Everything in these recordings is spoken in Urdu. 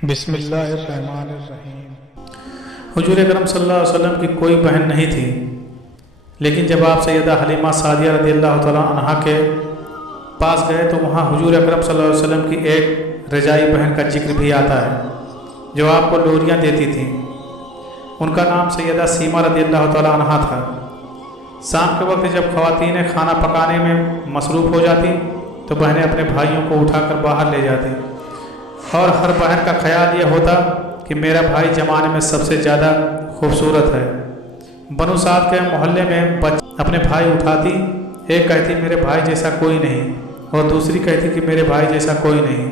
بسم اللہ الرحمن الرحیم۔ حضور اکرم صلی اللہ علیہ وسلم کی کوئی بہن نہیں تھی، لیکن جب آپ سیدہ حلیمہ سعدیہ رضی اللہ تعالیٰ عنہا کے پاس گئے تو وہاں حضور اکرم صلی اللہ علیہ وسلم کی ایک رضائی بہن کا ذکر بھی آتا ہے جو آپ کو لوریاں دیتی تھیں۔ ان کا نام سیدہ سیمہ رضی اللہ تعالیٰ عنہا تھا۔ شام کے وقت جب خواتین کھانا پکانے میں مصروف ہو جاتی تو بہنیں اپنے بھائیوں کو اٹھا کر باہر لے جاتی، اور ہر بہن کا خیال یہ ہوتا کہ میرا بھائی زمانے میں سب سے زیادہ خوبصورت ہے۔ بنو سعد کے محلے میں اپنے بھائی اٹھاتی، ایک کہتی میرے بھائی جیسا کوئی نہیں، اور دوسری کہتی کہ میرے بھائی جیسا کوئی نہیں۔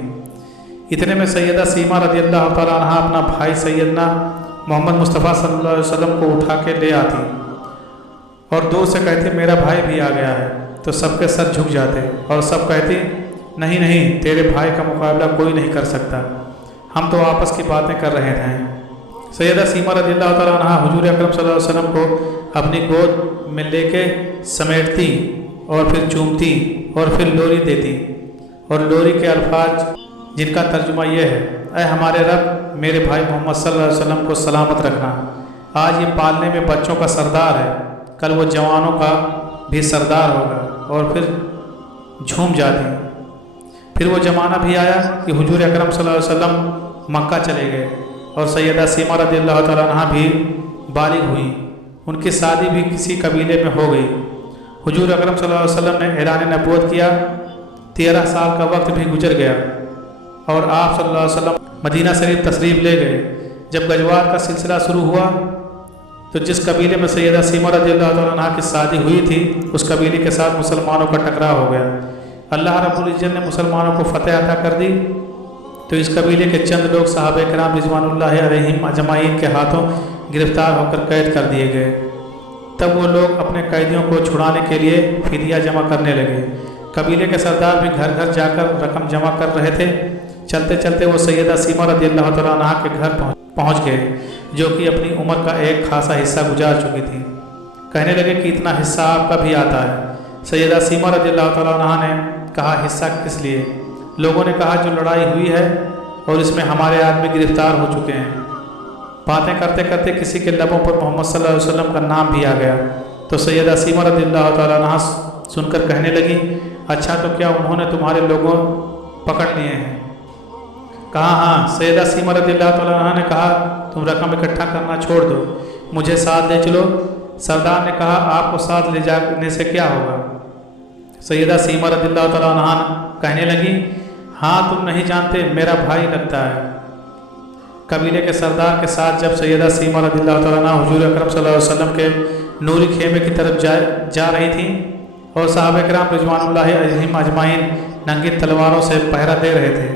اتنے میں سیدہ سیمہ رضی اللہ تعالیٰ عنہا اپنا بھائی سیدنا محمد مصطفیٰ صلی اللہ علیہ وسلم کو اٹھا کے لے آتی اور دور سے کہتی میرا بھائی بھی آ گیا ہے، تو سب کے سر جھک جاتے اور سب کہتی نہیں نہیں، تیرے بھائی کا مقابلہ کوئی نہیں کر سکتا، ہم تو آپس کی باتیں کر رہے تھے۔ سیدہ سیمہ رضی اللہ تعالیٰ عنہا حضور اکرم صلی اللہ علیہ وسلم کو اپنی گود میں لے کے سمیٹتی اور پھر چومتی اور پھر لوری دیتی، اور لوری کے الفاظ جن کا ترجمہ یہ ہے، اے ہمارے رب میرے بھائی محمد صلی اللہ علیہ وسلم کو سلامت رکھنا، آج یہ پالنے میں بچوں کا سردار ہے، کل وہ جوانوں کا بھی سردار ہوگا، اور پھر جھوم جاتی۔ پھر وہ زمانہ بھی آیا کہ حضور اکرم صلی اللہ علیہ وسلم مکہ چلے گئے اور سیدہ سیمہ رضی اللہ تعالیٰ عنہا بھی بالغ ہوئی، ان کی شادی بھی کسی قبیلے میں ہو گئی۔ حضور اکرم صلی اللہ علیہ وسلم نے اعلان نبوت کیا، 13 سال کا وقت بھی گزر گیا اور آپ صلی اللہ علیہ وسلم مدینہ شریف تشریف لے گئے۔ جب غزوات کا سلسلہ شروع ہوا تو جس قبیلے میں سیدہ سیمہ رضی اللہ تعالیٰ عنہا کی شادی ہوئی تھی اس قبیلے کے ساتھ مسلمانوں کا ٹکراؤ ہو گیا۔ اللہ رب العزت نے مسلمانوں کو فتح عطا کر دی تو اس قبیلے کے چند لوگ صحابہ کرام رضوان اللہ علیہم اجمعین کے ہاتھوں گرفتار ہو کر قید کر دیے گئے۔ تب وہ لوگ اپنے قیدیوں کو چھڑانے کے لیے فدیہ جمع کرنے لگے۔ قبیلے کے سردار بھی گھر گھر جا کر رقم جمع کر رہے تھے۔ چلتے چلتے وہ سیدہ سیمہ رضی اللہ تعالیٰ عنہا کے گھر پہنچ گئے، جو کہ اپنی عمر کا ایک خاصا حصہ گزار چکی تھی۔ کہنے لگے کہ اتنا حصہ آپ کا بھی آتا ہے۔ سیدہ سیمہ رضی اللہ تعالیٰ عنہا نے کہا حصہ کس لیے؟ لوگوں نے کہا جو لڑائی ہوئی ہے اور اس میں ہمارے آدمی گرفتار ہو چکے ہیں۔ باتیں کرتے کرتے کسی کے لبوں پر محمد صلی اللہ علیہ وسلم کا نام بھی آ گیا تو سیدہ سیمہ رضی اللہ تعالیٰ عنہا سن کر کہنے لگی اچھا تو کیا انہوں نے تمہارے لوگوں پکڑ لیے ہیں؟ کہا ہاں۔ سیدہ سیمہ رضی اللہ تعالیٰ عنہا نے کہا تم رقم اکٹھا کرنا چھوڑ دو، مجھے ساتھ لے چلو۔ سردار نے کہا آپ کو ساتھ لے جانے سے کیا ہوگا؟ سیدہ سیمہ رضی اللہ تعالیٰ عنہا کہنے لگی ہاں تم نہیں جانتے میرا بھائی لگتا ہے۔ قبیلے کے سردار کے ساتھ جب سیدہ سیمہ رضی اللہ تعالیٰ عنہا حضور اکرم صلی اللہ علیہ وسلم کے نوری خیمے کی طرف جا رہی تھیں اور صحابہ کرام رضوان اللہ علیہم اجمعین ننگی تلواروں سے پہرا دے رہے تھے۔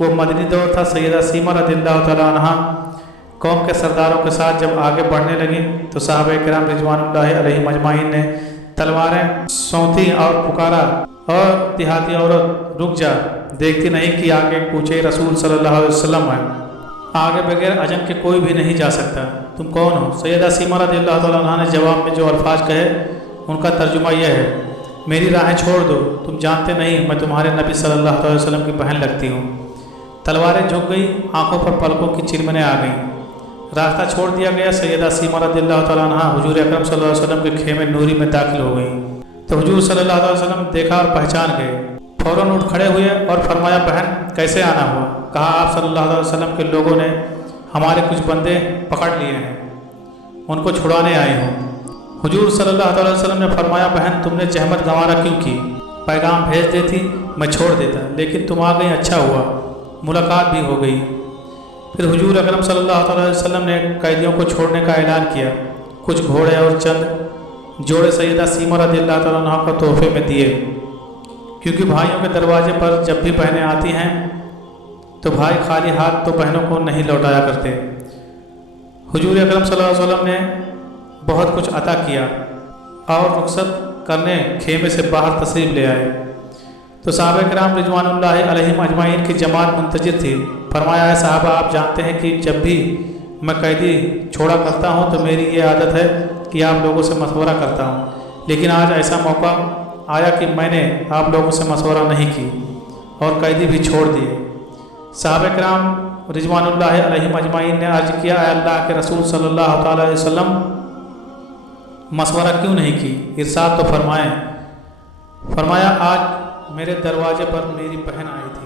وہ مدنی دور تھا۔ سیدہ سیمہ رضی اللہ تعالیٰ عنہا قوم کے سرداروں کے ساتھ جب آگے بڑھنے لگیں تو صحابہ کرام رضوان اللہ علیہم اجمعین نے تلواریں سونتی اور پکارا اور دیہاتی عورت رک جا، دیکھتی نہیں کہ آگے کوچے رسول صلی اللہ علیہ وسلم ہے، آگے بغیر اذن کے کوئی بھی نہیں جا سکتا، تم کون ہو؟ سیدہ سیمہ رضی اللہ تعالیٰ عنہا نے جواب میں جو الفاظ کہے ان کا ترجمہ یہ ہے میری راہیں چھوڑ دو، تم جانتے نہیں میں تمہارے نبی صلی اللہ علیہ وسلم کی بہن لگتی ہوں۔ تلواریں جھک گئی، آنکھوں پر پلکوں کی چرمنیں آ گئیں، راستہ چھوڑ دیا گیا۔ سیدہ سیمہ رضی اللہ تعالیٰ عنہا حضور اکرم صلی اللہ علیہ وسلم کے خیمے نوری میں داخل ہو گئیں تو حضور صلی اللہ علیہ وسلم دیکھا اور پہچان گئے، فوراً اٹھ کھڑے ہوئے اور فرمایا بہن کیسے آنا ہوا؟ کہا آپ صلی اللہ علیہ وسلم کے لوگوں نے ہمارے کچھ بندے پکڑ لیے ہیں، ان کو چھڑانے آئے ہوں۔ حضور صلی اللہ علیہ وسلم نے فرمایا بہن تم نے زحمت گوارا کیوں کی؟ پیغام بھیج دیتی میں چھوڑ دیتا، لیکن تم آ گئی اچھا ہوا، ملاقات بھی ہو گئی۔ پھر حضور اکرم صلی اللہ علیہ وسلم نے قیدیوں کو چھوڑنے کا اعلان کیا، کچھ گھوڑے اور چند جوڑے سیدہ سیمہ رضی اللہ تعالیٰ عنہ کو تحفے میں دیے، کیونکہ بھائیوں کے دروازے پر جب بھی بہنیں آتی ہیں تو بھائی خالی ہاتھ تو بہنوں کو نہیں لوٹایا کرتے۔ حضور اکرم صلی اللہ علیہ وسلم نے بہت کچھ عطا کیا اور رخصت کرنے خیمے سے باہر تشریف لے آئے تو صحابہ کرام رضوان اللہ علیہم اجمعین کی جماعت منتظر تھی۔ فرمایا ہے صحابہ آپ جانتے ہیں کہ جب بھی میں قیدی چھوڑا کرتا ہوں تو میری یہ عادت ہے کہ آپ لوگوں سے مشورہ کرتا ہوں، لیکن آج ایسا موقع آیا کہ میں نے آپ لوگوں سے مشورہ نہیں کی اور قیدی بھی چھوڑ دیے۔ صحابہ کرام رضوان اللہ علیہم اجمعین نے عرض کیا، اے اللہ کے رسول صلی اللہ تعالیٰ علیہ وسلم مشورہ کیوں نہیں کی؟ ارشاد تو فرمایا آج میرے دروازے پر میری بہن آئی تھی